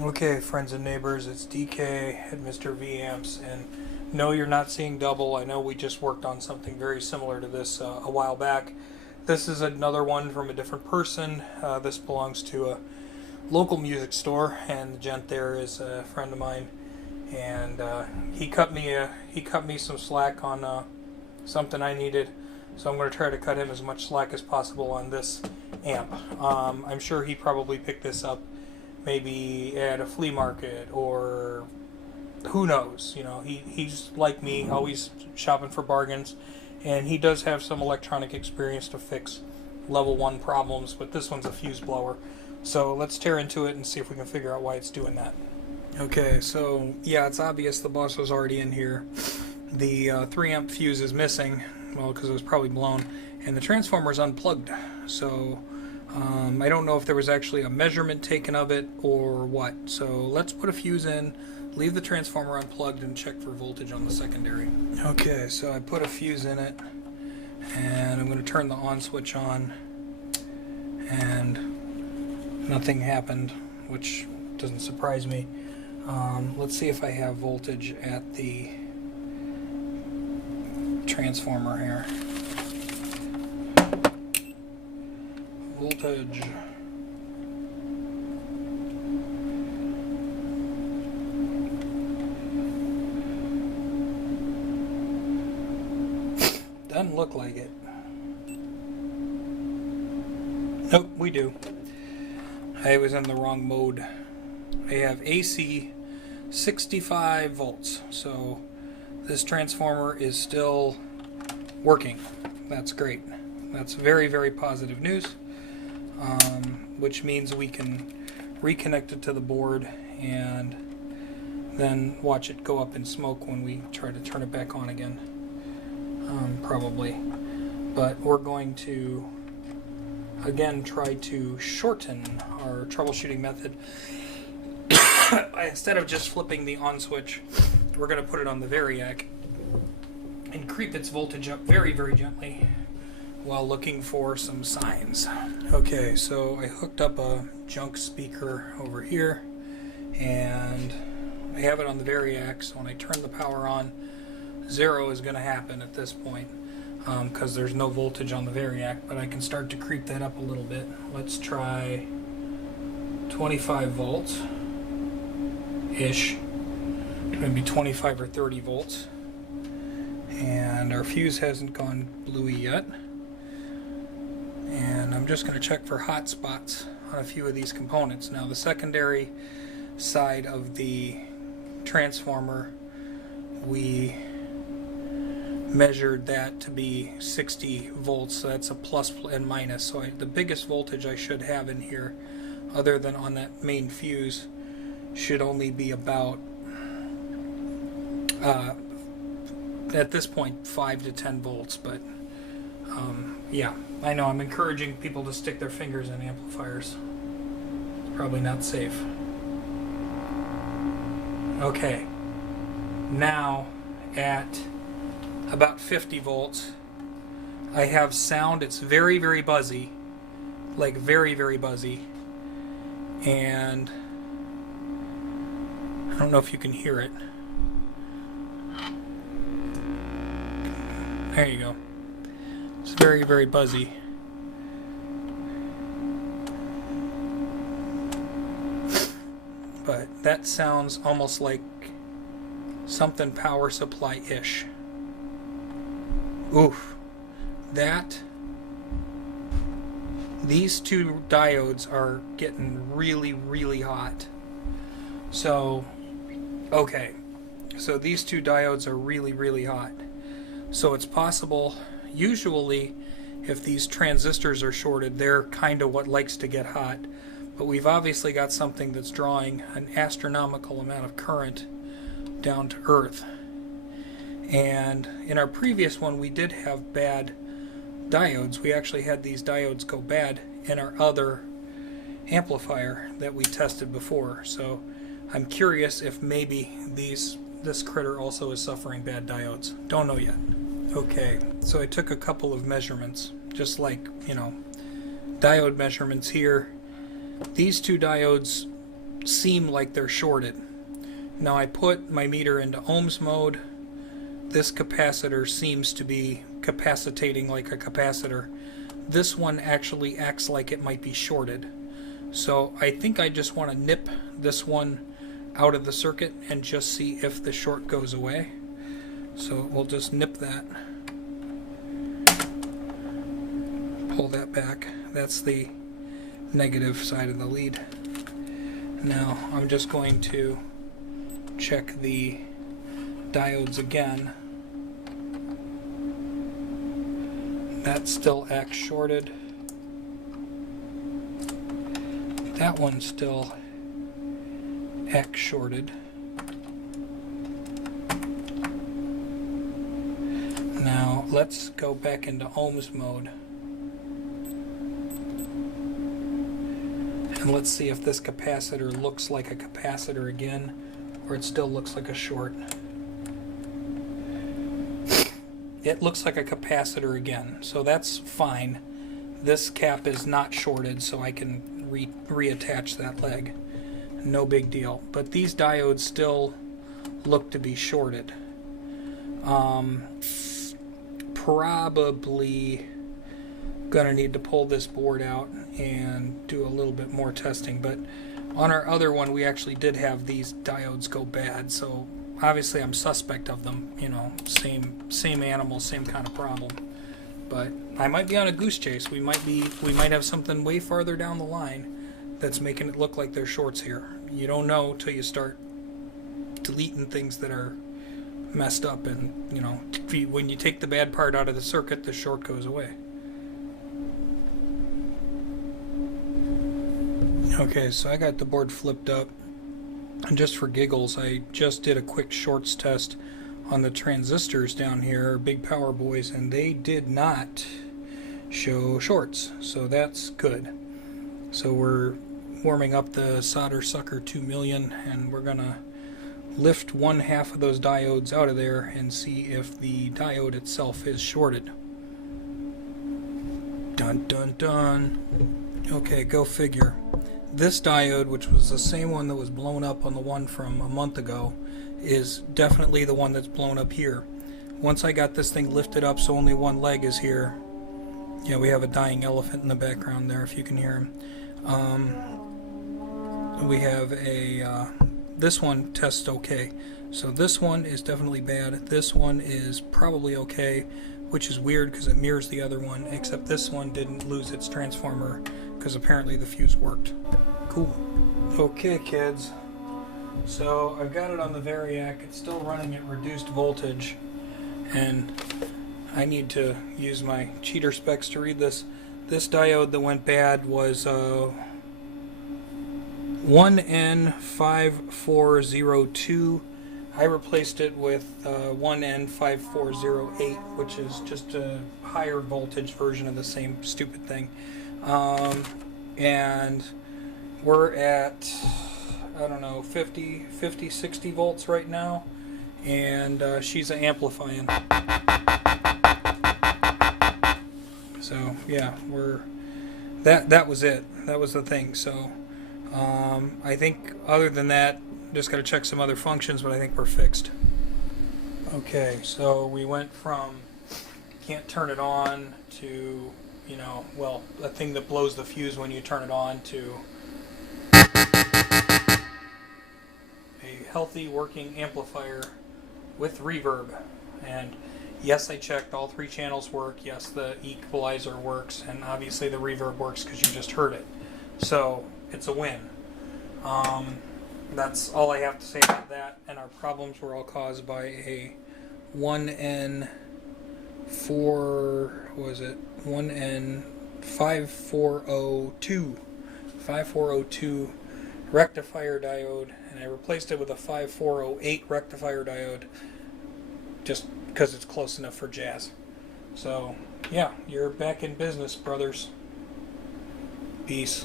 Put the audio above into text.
Okay, friends and neighbors, it's DK at Mr. V Amps, and no, you're not seeing double. I know we just worked on something very similar to this a while back. This is another one from a different person. This belongs to a local music store, and the gent there is a friend of mine, and he cut me some slack on something I needed, so I'm going to try to cut him as much slack as possible on this amp. I'm sure he probably picked this up maybe at a flea market, or who knows. You know, he's like me, always shopping for bargains, and he does have some electronic experience to fix level 1 problems, but this one's a fuse blower. So let's tear into it and see if we can figure out why it's doing that. Okay, so yeah, it's obvious the boss was already in here. The 3 amp fuse is missing, well, because it was probably blown, and the transformer is unplugged. So I don't know if there was actually a measurement taken of it or what. So let's put a fuse in, leave the transformer unplugged, and check for voltage on the secondary. Okay, so I put a fuse in it, and I'm going to turn the on switch on, and nothing happened, which doesn't surprise me. Let's see if I have voltage at the transformer here. Voltage. Doesn't look like it. Nope, we do. I was in the wrong mode. I have AC 65 volts, so this transformer is still working. That's great. That's very, very positive news, which means we can reconnect it to the board and then watch it go up in smoke when we try to turn it back on again, probably. But we're going to again try to shorten our troubleshooting method. Instead of just flipping the on switch, we're going to put it on the Variac and creep its voltage up very, very gently while looking for some signs. Okay, so I hooked up a junk speaker over here, and I have it on the Variac, so when I turn the power on, 0 is going to happen at this point, because there's no voltage on the Variac, but I can start to creep that up a little bit. Let's try 25 volts ish, maybe 25 or 30 volts, and our fuse hasn't gone bluey yet, and I'm just going to check for hot spots on a few of these components. Now the secondary side of the transformer, we measured that to be 60 volts, so that's a plus and minus. So the biggest voltage I should have in here, other than on that main fuse, should only be about at this point 5 to 10 volts. But yeah, I know I'm encouraging people to stick their fingers in amplifiers. Probably not safe. Okay, now at about 50 volts I have sound. It's very, very buzzy, like very, very buzzy, and I don't know if you can hear it. There you go. It's very, very buzzy. But that sounds almost like something power supply-ish. Oof. These two diodes are getting really, really hot. So, okay. So these two diodes are really, really hot. So it's possible, usually, if these transistors are shorted, they're kind of what likes to get hot. But we've obviously got something that's drawing an astronomical amount of current down to earth. And in our previous one, we did have bad diodes. We actually had these diodes go bad in our other amplifier that we tested before. So I'm curious if maybe this critter also is suffering bad diodes. Don't know yet. Okay, so I took a couple of measurements, just like, diode measurements here. These two diodes seem like they're shorted. Now I put my meter into ohms mode. This capacitor seems to be capacitating like a capacitor. This one actually acts like it might be shorted. So I think I just want to nip this one out of the circuit and just see if the short goes away. So we'll just nip that. Pull that back. That's the negative side of the lead. Now I'm just going to check the diodes again. That still acts shorted. That one still acts shorted. Now let's go back into ohms mode. And let's see if this capacitor looks like a capacitor again, or it still looks like a short. It looks like a capacitor again, so that's fine. This cap is not shorted, so I can reattach that leg. No big deal. But these diodes still look to be shorted. Probably gonna need to pull this board out and do a little bit more testing, but on our other one we actually did have these diodes go bad, so obviously I'm suspect of them, you know, same animal, same kind of problem. But I might be on a goose chase. We might have something way farther down the line that's making it look like there's shorts here. You don't know till you start deleting things that are messed up, and you know, when you take the bad part out of the circuit, the short goes away. Okay, so I got the board flipped up, and just for giggles, I just did a quick shorts test on the transistors down here, big power boys, and they did not show shorts, so that's good. So we're warming up the solder sucker 2 million, and we're gonna lift one half of those diodes out of there and see if the diode itself is shorted. Dun dun dun. Okay, go figure. This diode, which was the same one that was blown up on the one from a month ago, is definitely the one that's blown up here. Once I got this thing lifted up so only one leg is here, yeah, we have a dying elephant in the background there if you can hear him. We have a this one tests okay, so this one is definitely bad. This one is probably okay, which is weird because it mirrors the other one, except this one didn't lose its transformer because apparently the fuse worked. Cool. Okay, kids, so I've got it on the Variac. It's still running at reduced voltage, and I need to use my cheater specs to read this. This diode that went bad was 1N5402. I replaced it with 1N5408, which is just a higher voltage version of the same stupid thing. And we're at, I don't know, 50, 60 volts right now, and she's amplifying. So yeah, that was it. That was the thing. So I think other than that, just got to check some other functions, but I think we're fixed. Okay, so we went from can't turn it on to, you know, well, a thing that blows the fuse when you turn it on, to a healthy working amplifier with reverb. And yes, I checked, all 3 channels work. Yes, the equalizer works, and obviously the reverb works because you just heard it. So it's a win. That's all I have to say about that. And our problems were all caused by a 1N5402 rectifier diode, and I replaced it with a 5408 rectifier diode just because it's close enough for jazz. So yeah, you're back in business, brothers. Peace.